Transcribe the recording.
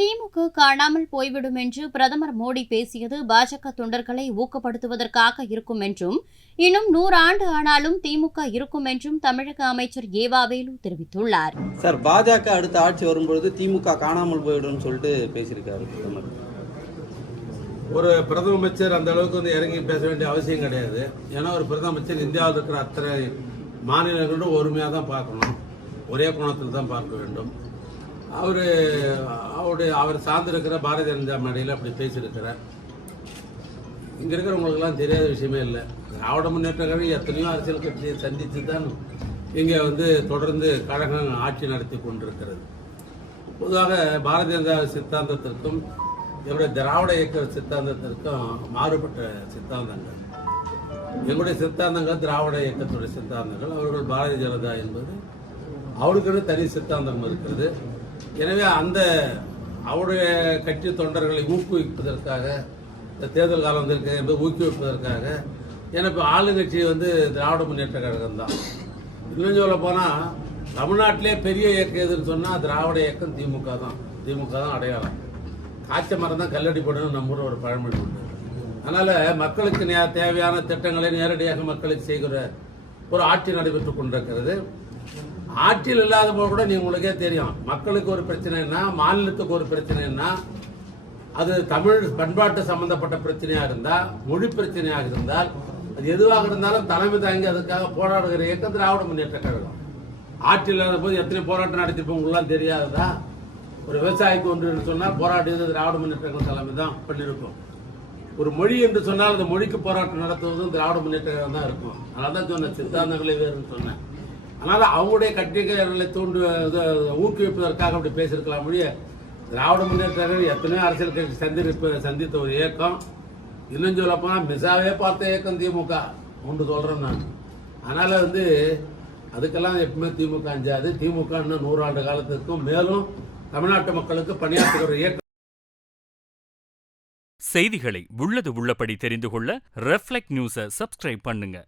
திமுக காணாமல் போய்விடும் என்று பிரதமர் மோடி பேசியது பாஜக தொண்டர்களை ஊக்கப்படுத்துவதற்காக இருக்கும் என்றும் இன்னும் 100 ஆண்டு ஆனாலும் திமுக இருக்கும் என்றும் தமிழக அமைச்சர் ஏவாவேலு தெரிவித்துள்ளார். சார், பாஜக அடுத்த ஆட்சி வரும்பொழுது திமுக காணாமல் போய்விடும் சொல்லிட்டு பேசியிருக்காரு பிரதமர். ஒரு பிரதம அமைச்சர் அந்த அளவுக்கு இறங்கி பேச வேண்டிய அவசியம் கிடையாது. ஏன்னா ஒரு பிரதம அமைச்சர் இந்தியாவில் இருக்கிற அத்தனை மாநிலங்களோட ஒருமையாக தான் பார்க்கணும், ஒரே கோணத்தில் தான் பார்க்க வேண்டும். அவர் சார்ந்திருக்கிற பாரதிய ஜனதா மேடையில் அப்படி பேசியிருக்கிறார். இங்கே இருக்கிறவங்களுக்கெல்லாம் தெரியாத விஷயமே இல்லை. திராவிட முன்னேற்ற கழகம் எத்தனையோ அரசியல் கட்சியை சந்தித்து தான் இங்கே தொடர்ந்து கழகம் ஆட்சி நடத்தி கொண்டிருக்கிறது. பொதுவாக பாரதிய ஜனதா சித்தாந்தத்திற்கும் எங்களுடைய திராவிட இயக்க சித்தாந்தத்திற்கும் மாறுபட்ட சித்தாந்தங்கள். எங்களுடைய சித்தாந்தங்கள் திராவிட இயக்கத்துடைய சித்தாந்தங்கள், அவர்கள் பாரதிய ஜனதா என்பது அவருக்குன்னு தனி சித்தாந்தம் இருக்கிறது. எனவே அவருடைய கட்சி தொண்டர்களை ஊக்குவிப்பதற்காக இந்த தேர்தல் காலம் வந்திருக்கு என்பதை ஊக்குவிப்பதற்காக எனக்கு ஆளுங்கட்சி திராவிட முன்னேற்ற கழகம் தான். இன்னும் சொல்ல போனால் தமிழ்நாட்டிலே பெரிய இயக்கம் எதுன்னு சொன்னால் திராவிட இயக்கம் திமுக தான். திமுக தான் அடையாளம். காய்ச்ச மரம் தான் கல்லடி போடணும் நம்ம ஊரில் ஒரு பழமொழி உண்டு. அதனால் மக்களுக்கு தேவையான திட்டங்களை நேரடியாக மக்களுக்கு செய்கிற ஒரு ஆட்சி நடைபெற்று கொண்டிருக்கிறது. ஆட்சியில் இல்லாத போது கூட உங்களுக்கே தெரியும், மக்களுக்கு ஒரு பிரச்சனைன்னா, மாநிலத்துக்கு ஒரு பிரச்சனைன்னா, அது தமிழ் பண்பாட்டு சம்பந்தப்பட்ட பிரச்சனையாக இருந்தால், மொழி பிரச்சனையாக இருந்தால், அது எதுவாக இருந்தாலும் தலைமை தாங்கி அதுக்காக போராடுகிற இயக்கம் திராவிட முன்னேற்ற கழகம். ஆட்சியில் இல்லாத போது எத்தனை போராட்டம் நடத்திருப்போம் தெரியாததா? ஒரு விவசாயிக்கு ஒன்று என்று சொன்னால் போராடியது திராவிட முன்னேற்ற கழகம் தலைமை தான் பண்ணியிருக்கும். ஒரு மொழி என்று சொன்னால் அந்த மொழிக்கு போராட்டம் நடத்துவதும் திராவிட முன்னேற்ற கழகம் தான் இருக்கும். அதனால தான் சொன்னேன், சித்தாந்தங்களே வேறுன்னு சொன்னேன். அதனால் அவங்களுடைய கட்சிகளை ஊக்குவிப்பதற்காக அப்படி பேசியிருக்கலாம் மொழிய. திராவிட முன்னேற்ற எத்தனையோ அரசியல் கட்சி சந்தித்த ஒரு இயக்கம். இன்னும் சொல்லப்போனால் மிசாவே பார்த்த இயக்கம் திமுக ஒன்று சொல்கிறேன் நான். அதனால் அதுக்கெல்லாம் எப்பவுமே திமுக அஞ்சாது. திமுக இன்னும் 100 ஆண்டு காலத்திற்கும் மேலும் தமிழ்நாட்டு மக்களுக்கு பணியாற்றுகிற இயக்கம். செய்திகளை உள்ளது உள்ளபடி தெரிந்து கொள்ள ரெஃப்ளெக்ட் நியூஸை சப்ஸ்கிரைப் பண்ணுங்க.